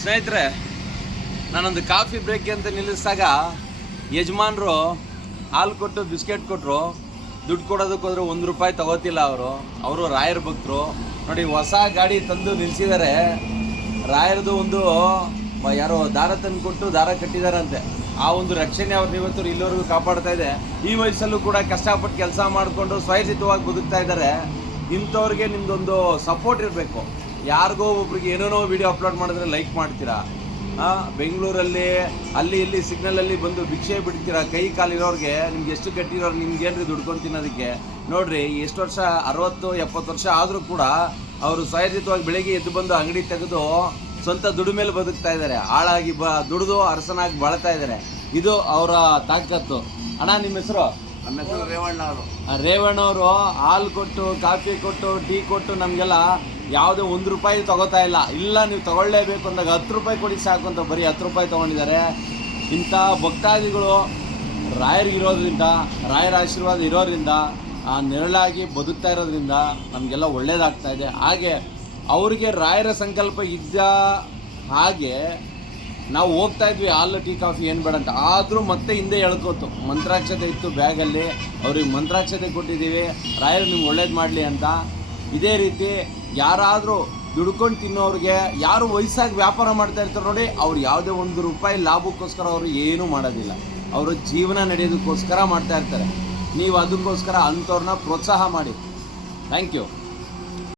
ಸ್ನೇಹಿತರೆ, ನಾನೊಂದು coffee break ಅಂತ ನಿಲ್ಲಿಸಿದಾಗ ಯಜಮಾನರು ಹಾಲು ಕೊಟ್ಟು ಬಿಸ್ಕೆಟ್ ಕೊಟ್ಟರು. ದುಡ್ಡು ಕೊಡೋದಕ್ಕೆ ಹೋದ್ರೆ ₹1 ತಗೋತಿಲ್ಲ ಅವರು ರಾಯರ್ ಭಕ್ತರು. ನೋಡಿ, ಹೊಸ ಗಾಡಿ ತಂದು ನಿಲ್ಲಿಸಿದ್ದಾರೆ. ರಾಯರದು ಒಂದು ಯಾರೋ ದಾರ ತಂದು ಕೊಟ್ಟು ದಾರ ಕಟ್ಟಿದಾರಂತೆ. ಆ ಒಂದು ರಕ್ಷಣೆ ಅವ್ರು ಇವತ್ತು ಇಲ್ಲಿವರೆಗೂ ಕಾಪಾಡ್ತಾ ಇದೆ. ಈ ವಯಸ್ಸಲ್ಲೂ ಕೂಡ ಕಷ್ಟಪಟ್ಟು ಕೆಲಸ ಮಾಡಿಕೊಂಡು ಸ್ವಯಸಿದ್ಧವಾಗಿ ಬದುಕ್ತಾ ಇದ್ದಾರೆ. ಇಂಥವ್ರಿಗೆ ನಿಮ್ದೊಂದು ಸಪೋರ್ಟ್ ಇರಬೇಕು. ಯಾರಿಗೋ ಒಬ್ರಿಗೆ ಏನೇನೋ ವಿಡಿಯೋ ಅಪ್ಲೋಡ್ ಮಾಡಿದ್ರೆ ಲೈಕ್ ಮಾಡ್ತೀರಾ, ಬೆಂಗಳೂರಲ್ಲಿ ಅಲ್ಲಿ ಇಲ್ಲಿ ಸಿಗ್ನಲಲ್ಲಿ ಬಂದು ಭಿಕ್ಷೆ ಬಿಡ್ತೀರಾ. ಕೈ ಕಾಲಿರೋರಿಗೆ ನಿಮ್ಗೆ ಎಷ್ಟು ಕಟ್ಟಿರೋರು ನಿಮ್ಗೇನ್ರಿ ದುಡ್ಕೊಂಡು ತಿನ್ನೋದಕ್ಕೆ. ನೋಡ್ರಿ, ಎಷ್ಟು ವರ್ಷ 60-70 ವರ್ಷ ಆದರೂ ಕೂಡ ಅವರು ಸ್ವಯಚಿತವಾಗಿ ಬೆಳಿಗ್ಗೆ ಎದ್ದು ಬಂದು ಅಂಗಡಿ ತೆಗೆದು ಸ್ವಂತ ದುಡಿಮೇಲೆ ಬದುಕ್ತಾ ಇದ್ದಾರೆ. ಆಳಾಗಿ ದುಡಿದು ಅರಸನಾಗಿ ಬಾಳ್ತಾ ಇದ್ದಾರೆ. ಇದು ಅವರ ತಾಕತ್ತು. ಅಣ್ಣ, ನಿಮ್ಮ ಹೆಸರು? ನಮ್ಮ ಹೆಸರು ರೇವಣ್ಣ ಅವರು. ರೇವಣ್ಣ ಅವರು ಹಾಲು ಕೊಟ್ಟು, ಕಾಫಿ ಕೊಟ್ಟು, ಟೀ ಕೊಟ್ಟು ನಮಗೆಲ್ಲ ಯಾವುದೇ ₹1 ತಗೋತಾ ಇಲ್ಲ. ನೀವು ತಗೊಳ್ಳೇಬೇಕು ಅಂದಾಗ ₹10 ಕೊಡಿ ಸಾಕು ಅಂತ ಬರೀ ₹10 ತೊಗೊಂಡಿದ್ದಾರೆ. ಇಂಥ ಭಕ್ತಾದಿಗಳು ರಾಯರಿಗಿರೋದ್ರಿಂದ, ರಾಯರ ಆಶೀರ್ವಾದ ಇರೋದ್ರಿಂದ, ಆ ನೆರಳಾಗಿ ಬದುಕ್ತಾ ಇರೋದ್ರಿಂದ ನಮಗೆಲ್ಲ ಒಳ್ಳೇದಾಗ್ತಾ ಇದೆ. ಹಾಗೆ ಅವರಿಗೆ ರಾಯರ ಸಂಕಲ್ಪ ಇದ್ದ ಹಾಗೆ ನಾವು ಹೋಗ್ತಾ ಇದ್ವಿ ಹಾಲು ಟೀ ಕಾಫಿ ಏನು ಬೇಡ ಅಂತ. ಆದರೂ ಮತ್ತೆ ಹಿಂದೆ ಎಳ್ಕೋತು. ಮಂತ್ರಾಕ್ಷತೆ ಇತ್ತು ಬ್ಯಾಗಲ್ಲಿ, ಅವ್ರಿಗೆ ಮಂತ್ರಾಕ್ಷತೆ ಕೊಟ್ಟಿದ್ದೀವಿ, ರಾಯರು ನಿಮ್ಗೆ ಒಳ್ಳೇದು ಮಾಡಲಿ ಅಂತ. ಇದೇ ರೀತಿ ಯಾರಾದರೂ ದುಡ್ಕೊಂಡು ತಿನ್ನೋರಿಗೆ, ಯಾರು ವಯಸ್ಸಾಗಿ ವ್ಯಾಪಾರ ಮಾಡ್ತಾ ಇರ್ತಾರೆ ನೋಡಿ, ಅವ್ರು ಯಾವುದೇ ₹1 ಲಾಭಕ್ಕೋಸ್ಕರ ಅವರು ಏನೂ ಮಾಡೋದಿಲ್ಲ. ಅವರು ಜೀವನ ನಡೆಯೋದಕ್ಕೋಸ್ಕರ ಮಾಡ್ತಾ ಇರ್ತಾರೆ. ನೀವು ಅದಕ್ಕೋಸ್ಕರ ಅಂಥವ್ರನ್ನ ಪ್ರೋತ್ಸಾಹ ಮಾಡಿ. Thank you.